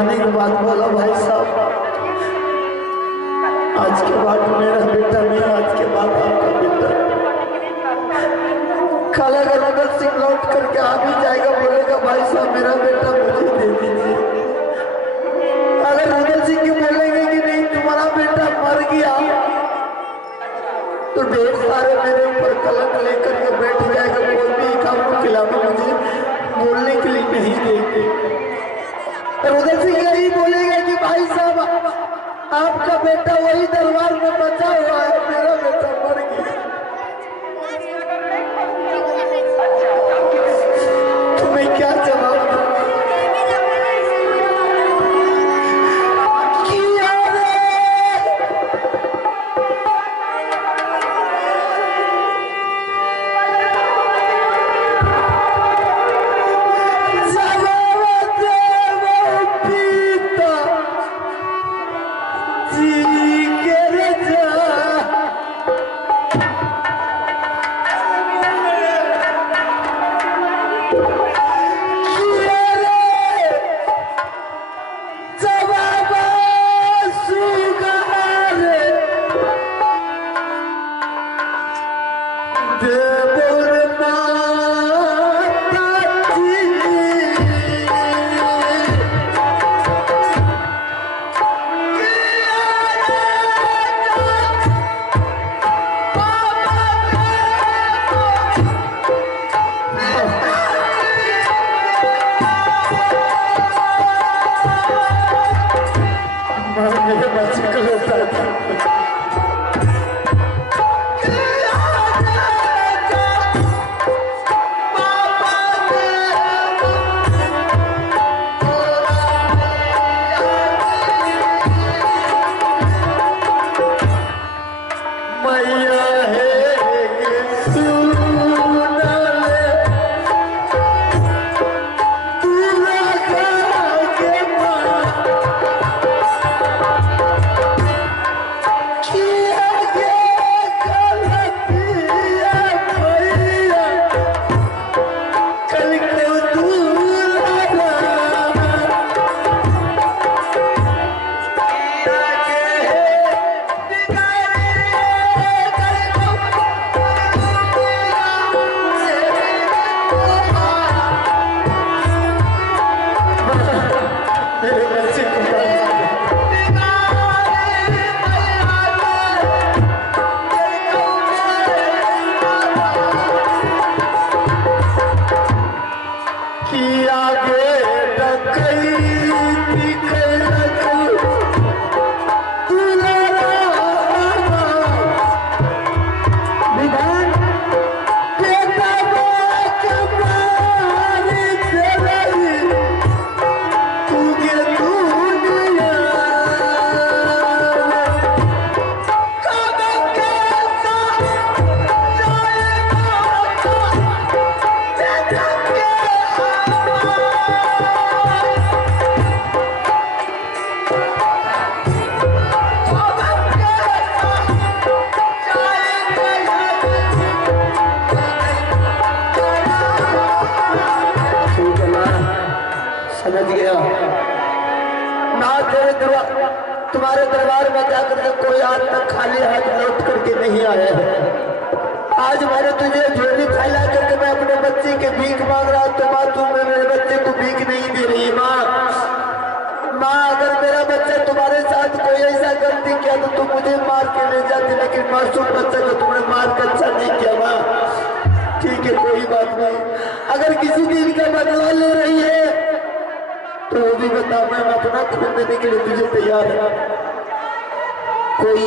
जाने के बाद बोला भाई साहब आज के बाद मेरा बेटा नहीं, आज के बाद आपका बेटा। कल अगर भगत सिंह लौट करके आ भी जाएगा, बोलेगा भाई साहब मेरा बेटा मुझे दे दीजिए। अगर भगत सिंह की बोलेंगे कि नहीं तुम्हारा बेटा मर गया, तो ढेर सारे मेरे ऊपर कलंक लेकर के बैठ जाएगा। कोई भी काम को खिलाफा मुझे बोलने के लिए नहीं देंगे। भगत सिंह यही बोलेगा कि भाई साहब आपका बेटा वही दरबार में बचा हुआ है, मेरा बेटा मर गया। तुम्हें क्या जवाब दूं? तुम्हारे दरबार में जाकर के कोई आज तक खाली हाथ लौट करके नहीं आया है। आज मैंने तुझे झोली फैला करके मैं अपने बच्चे के भीख मांग रहा, तो माँ तू मेरे बच्चे को भीख नहीं दे रही। माँ अगर मेरा बच्चा तुम्हारे साथ कोई ऐसा गलती किया तो तुम मुझे मार के ले जाती, लेकिन मासूम बच्चे को तुमने मार कर अच्छा नहीं किया। माँ ठीक है कोई बात नहीं, अगर किसी दिन का बदला ले रही है तो वो भी बता, मैं अपना खून देने के लिए तुझे तैयार है। कोई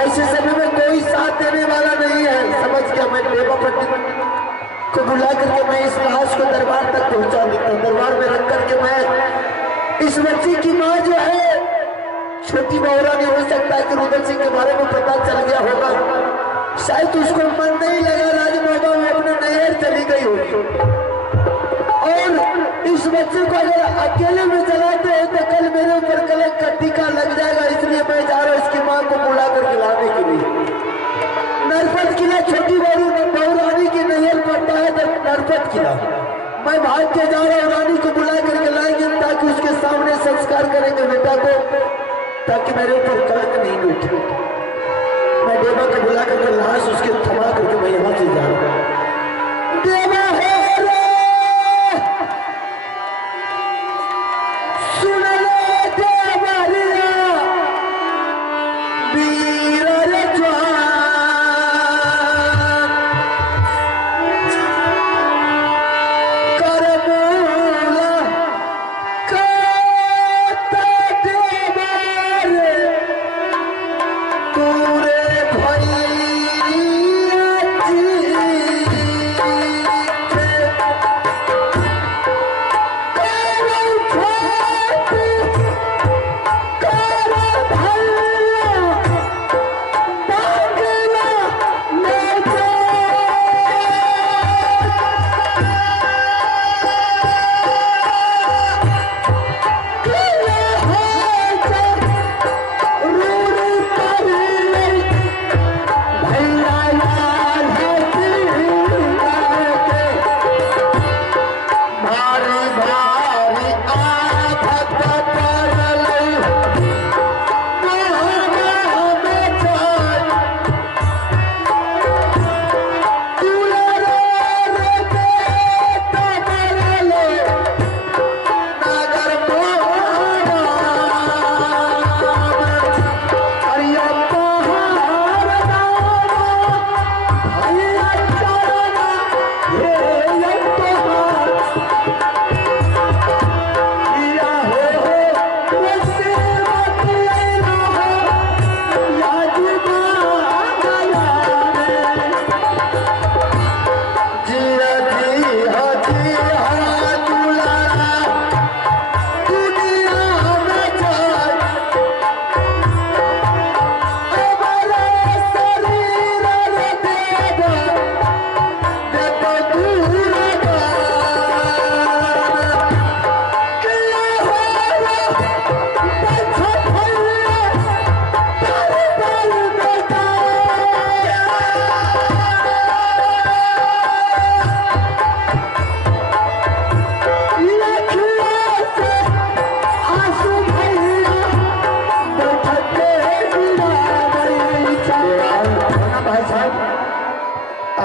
ऐसे समय में कोई साथ देने वाला नहीं है, समझ गया। मैं देवा पंडित को बुला करके मैं इस लाश को दरबार तक पहुंचा देता हूँ। दरबार में रख करके मैं इस बच्ची की माँ जो है छोटी बहुरा नहीं हो सकता है कि रुद्र सिंह के बारे में पता चल गया होगा, शायद उसको मन नहीं लगा, राजबाबा में अपने नहर चली गई होगी। और इस बच्चे को अगर अकेले में चलाते हैं तो कल मेरे ऊपर कलंक का टीका लग जाएगा, इसलिए मैं जा रहा हूँ इसकी माँ को बुला कर खिलाने के लिए। नरपत किला छोटी बहुरानी की नहर पड़ता है तो नरपत किला, मैं भाग के जा रहा हूँ, रानी को बुला करके लाएंगे ताकि उसके उसके सामने संस्कार करेंगे बेटा को, ताकि मेरे ऊपर कलंक नहीं बैठे। मैं देवा को बुला करके लाश उसके थमा करके मैं यहाँ से जा रहा हूँ। देवा है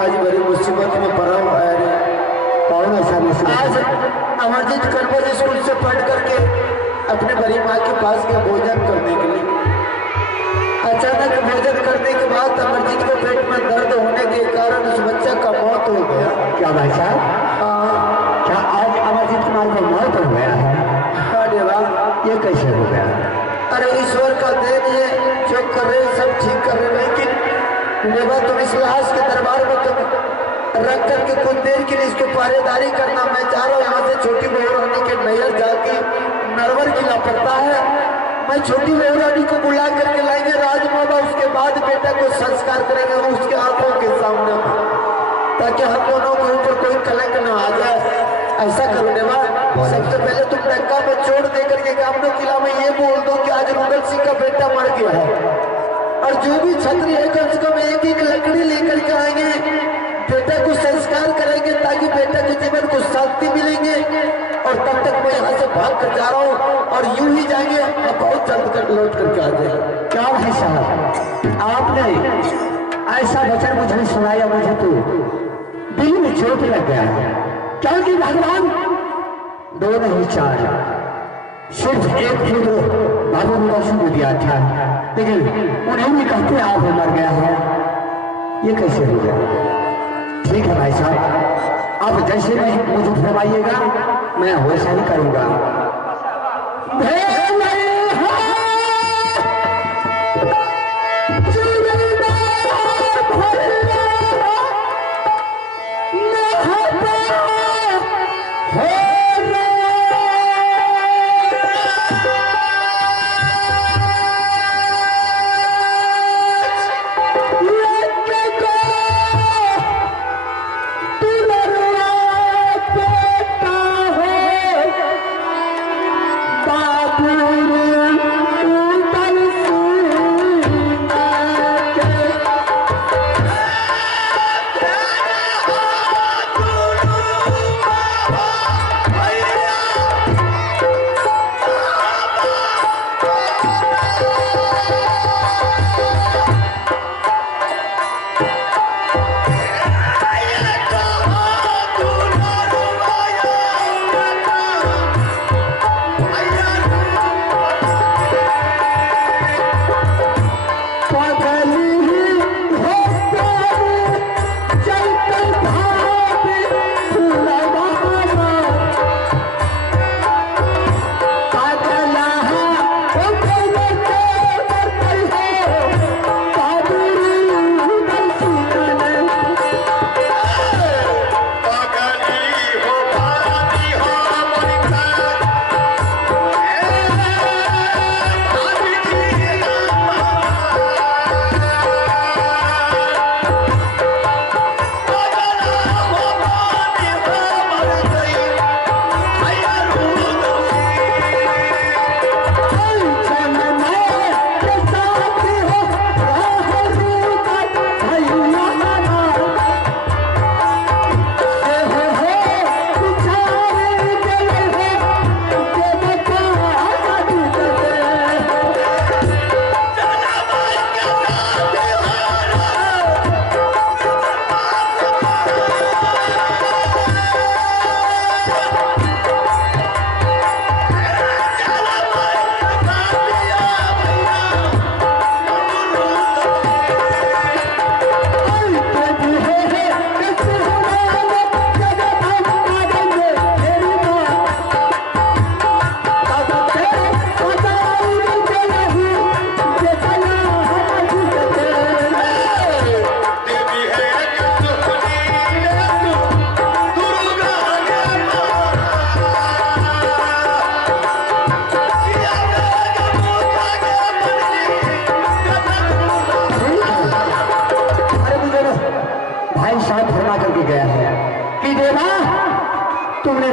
आज बड़ी मुसीबत में पड़ा हुआ है रे। कौन ऐसा मुसीबत? आज अमरजीत कन्वर स्कूल से पढ़ करके अपने बड़ी माँ के पास गया भोजन करने के लिए। अचानक भोजन करने के बाद अमरजीत को पेट में दर्द होने के कारण उस बच्चे का मौत हो गया। क्या भाई साहब? हाँ। क्या आज अमरजीत कुमार को मौत हो गया है? हाँ देवा। ये कैसे हो गया? अरे ईश्वर का देन ये जो कर रहे सब ठीक कर रहे, लेकिन देवा तुम इस लाश के दरबार में तुम रख करके कुछ देर के लिए इसको पहरेदारी करना। मैं चाह रहा हूँ यहाँ से छोटी बहू रानी के नैहर जाके नरवर गिला पड़ता है, मैं छोटी बहू रानी को बुला करके लाएंगे राजमाता, उसके बाद बेटा को संस्कार करेंगे उसके आंखों के सामने, ताकि हम दोनों के ऊपर कोई कलंक न आ जाए। ऐसा करो देवा, सबसे पहले तुम डंका में चोट देकर के कामनो किला में ये बोल दो कि आज रुगल सिंह का बेटा मर गया है, और जो भी छत्री है कम से कम एक एक लकड़ी लेकर के आएंगे, बेटा को संस्कार करेंगे ताकि बेटा के जीवन को शांति मिलेंगे। और तब तक मैं यहाँ से भाग कर जा रहा हूँ और यूं ही जाएंगे, अब बहुत जल्द कर लौट करके आ जाए। क्या है साहब, आपने ऐसा वचन मुझे सुनाया, मुझे तो दिल में चोट लग गया है, क्योंकि भगवान दो नहीं चार, सिर्फ एक पुत्र बाबू मुलाजिम को दिया था, लेकिन उन्हें भी कहते आप मर गया है, ये कैसे हो गया? ठीक है भाई साहब, आप जैसे भी मुझे फरमाइएगा मैं वैसा ही करूंगा। बाबू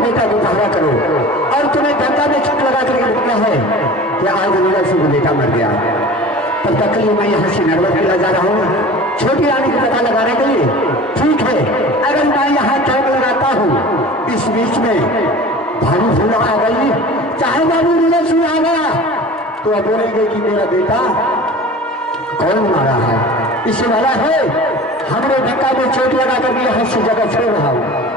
बेटा दोपहरा करो और तुम्हें गंगा में चोट लगा करके लिखना है कि आज नीरज सिंह बेटा मर गया। तब तक के लिए मैं यहाँ से नर्वस मिला जा रहा हूँ छोटी रानी को पता लगाने के लिए। ठीक है, अगर मैं यहाँ कैंप लगाता हूँ इस बीच में भानु फूला आ गई, चाहे बाबू नीरज सिंह आ गया तो अब बोलेंगे कि मेरा बेटा कौन मारा है, इसे वाला है हमने गंगा में चोट लगा कर यहाँ से जगह छोड़ रहा हूँ।